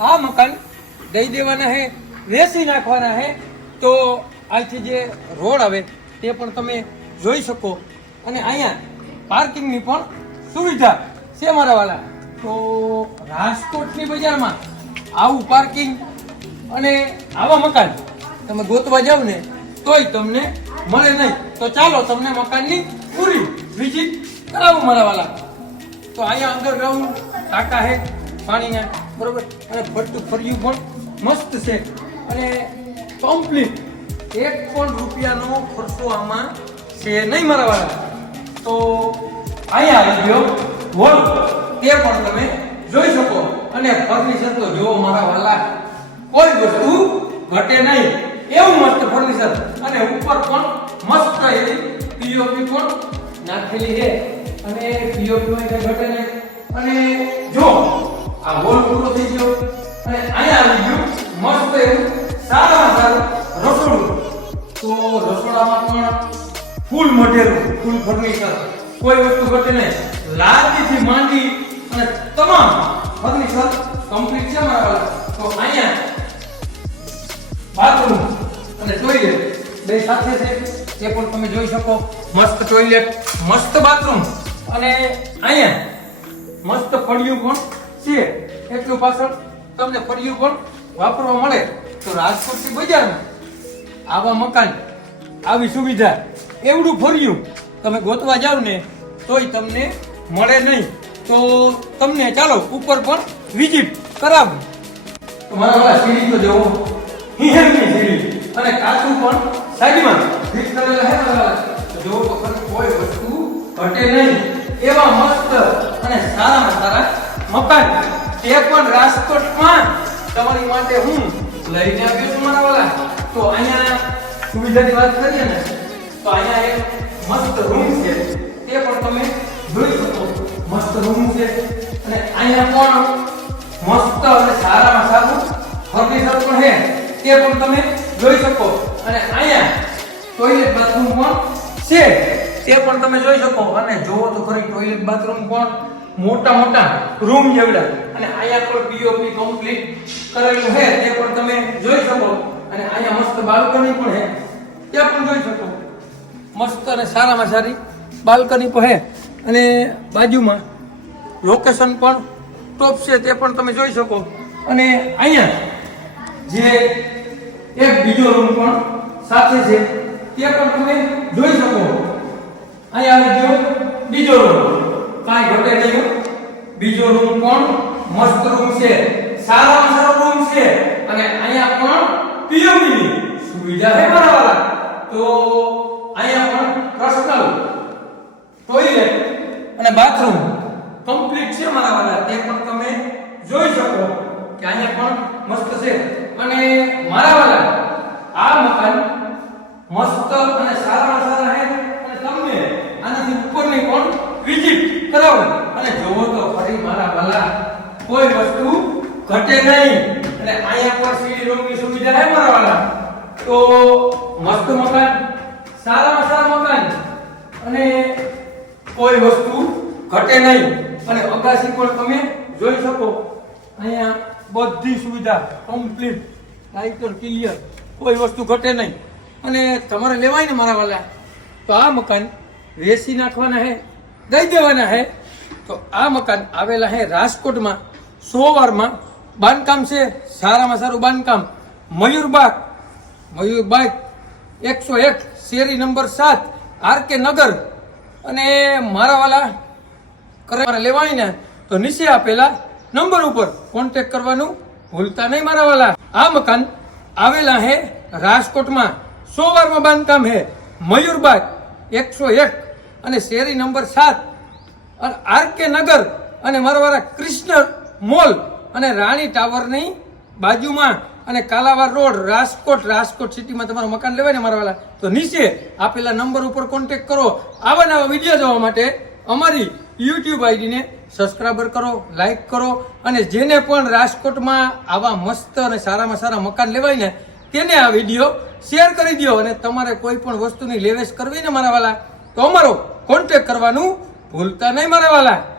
આ મકાન દઈ દેવાના છે વેચી નાખવાના છે તો અહીંથી જે રોડ આવે તે પણ તમે જોઈ શકો. અને અહીંયા પાર્કિંગની પણ સુવિધા છે મારા વાલા તો રાજકોટની બજારમાં આવું પાર્કિંગ અને આવા મકાન તમે ગોતવા જાવ ને, તોય તમને મળે નહીં. તો ચાલો તમને મકાનની પૂરી વિઝિટ કરાવું મારા વાલા તો અહીંયા અંડરગ્રાઉન્ડ ટાંકા છે પાણીના, બરોબર? અને ફરતું ફર્યું પણ મસ્ત છે. અને કમ્પ્લીટ એક પણ રૂપિયાનો ખર્ચો આમાં છે નહીં મારા વાળા તો અહીંયા આવી ગયો. હોલ તે પણ તમે જોઈ શકો. અને ફર્નિચર તો જોવો મારા વાલા કોઈ વસ્તુ ઘટે નહીં. એવું મસ્ત ફર્નિચર અને ઉપર પણ મસ્ત એવી પીઓપી પણ નાખેલી છે. અને પીઓપી માં ઘટે નહીં. અને જો આ ગોલ પૂરો થઈ ગયો અને અહીંયા આવી ગયું. મસ્ત એવું. સારામાં સારું રસોડું. તો રસોડામાં પણ ફૂલ મટેરિયલ ફૂલ ફર્નિચર કોઈ વસ્તુ ઘટે નહીં. લાદીથી માંડી અને તમામ ફર્નિચર કમ્પ્લીટ છે મારા તો અહીંયા બાથરૂમ અને ટોયલેટ બે સાથે છે. એ પણ તમે જોઈ શકો. મસ્ત ટોયલેટ મસ્ત બાથરૂમ અને અહીંયા મસ્ત ફળિયું પણ છે. એટલું પાછળ તમને ફળિયું પણ વાપરવા મળે તો રાજકોટથી બજારમાં આવા મકાન, આવી સુવિધા એવડું ફર્યું. તમે ગોતવા જાવ ને તોય તમને મળે નહીં. તો તમને ચાલો ઉપર પણ વિઝિટ કરાવું. તમારા સીડી તો જોવો હિહેરની સીડી. અને કાચું પણ સાઈડમાં. ફિટ કરેલા હે તો જોવો કોઈ વસ્તુ ઘટે નહીં. એવા મસ્ત અને સારામાં સારા મકાન તે પણ રાજકોટમાં. તમારી માટે હું લઈને આવ્યો છું મારા વાળા તો અહીંયા સુવિધાની વાત કરીએ ને, તો અહીંયા એક મસ્ત રૂમ છે. તે પણ તમે જોઈ શકો. મસ્ત રૂમ છે. અને અહીંયા પણ મસ્ત અને સારામાં સારું ફર્નિચર પણ છે. તે પણ તમે જોઈ શકો. અને અહીંયા ટોયલેટ બાથરૂમ પણ છે. તે પણ તમે જોઈ શકો. અને જોવો તો ખરી ટોયલેટ બાથરૂમ પણ મોટા મોટા રૂમ જેવડા. અને અહીંયા પણ પીઓપી કમ્પ્લીટ કરેલું છે તે પણ તમે જોઈ શકો. અને અહીંયા મસ્ત બાલ્કની પણ છે ત્યાં પણ જોઈ શકો. મસ્ત અને સારામાં સારી બાલ્કની પણ છે અને બાજુમાં લોકેશન પણ ટોપ છે, તે પણ તમે જોઈ શકો. અને અહીંયા જે એક બીજો રૂમ પણ સાથે છે, તે પણ તમે જોઈ શકો. અહીંયા આવી ગયો બીજો રૂમ કાંઈ ઘટે નહીં બીજો રૂમ પણ મસ્ત રૂમ છે. સારામાં સારો રૂમ છે. અને અહીંયા પણ પીએમની સુવિધા છે બરાબર તો અહીંયા પણ પર્સનલ ટોયલેટ અને બાથરૂમ કમ્પ્લીટ છે મારા વાળા તે પણ તમે જોઈ શકો કે અહીંયા પણ મસ્ત છે અને મારા વાલા આ મકાન મસ્ત અને સારામાં સારા છે અને તમને આનાથી ઉપરની પણ વિઝિટ કરાવું અને જોવો તો ફરી મારા વાલા કોઈ વસ્તુ ઘટે નહીં. અને અહીંયા પણ સીડી રૂમની સુવિધા હે મારા વાલા. તો મસ્ત મકાન, સારામાં સારા મકાન. અને કોઈ વસ્તુ ઘટે નહીં. અને અગાસી પણ તમે જોઈ શકો. અહીંયા બધી સુવિધા કમ્પ્લીટ લાઇટર ક્લિયર કોઈ વસ્તુ ઘટે નહીં. અને તમારે લેવાય ને મારા વાલા. તો આ મકાન વેસી નાખવાના હે, દઈ દેવાના હે. તો આ મકાન આવેલા છે રાજકોટમાં. સોવારમાં બાંધકામ છે, સારામાં સારું બાંધકામ. મયુરબાગ મયુરબાગ એકસો એક, શેરી નંબર સાત, આર કે નગર. અને મારાવાલા કરે લેવાય તો નીચે આપેલા નંબર ઉપર કોન્ટેક કરવાનું ભૂલતા નહીં મારા વાલા. આ મકાન આવેલા હે રાજકોટમાં. સોવારમાં બાંધકામ હે. મયુરબાગ એકસો એક અને શેરી નંબર સાત. અને આર કે નગર અને મારાવાળા કૃષ્ણ મોલ અને રાણી ટાવરની બાજુમાં અને કાલાવાર રોડ, રાજકોટ રાજકોટ સિટીમાં તમારું મકાન લેવાય ને મારવાલા. તો નીચે આપેલા નંબર ઉપર કોન્ટેક કરો. આવા નવા વીડિયો જોવા માટે અમારી યુટ્યુબ આઈડીને સબસ્ક્રાઈબર કરો લાઇક કરો અને જેને પણ રાજકોટમાં આવા મસ્ત અને સારામાં સારા મકાન લેવાય ને તેને આ વીડિયો શેર કરી દો અને તમારે કોઈ પણ વસ્તુની લેવેશ કરવી ને મારા તો અમારો કોન્ટેક કરવાનું ભૂલતા નહીં મારા વાલા.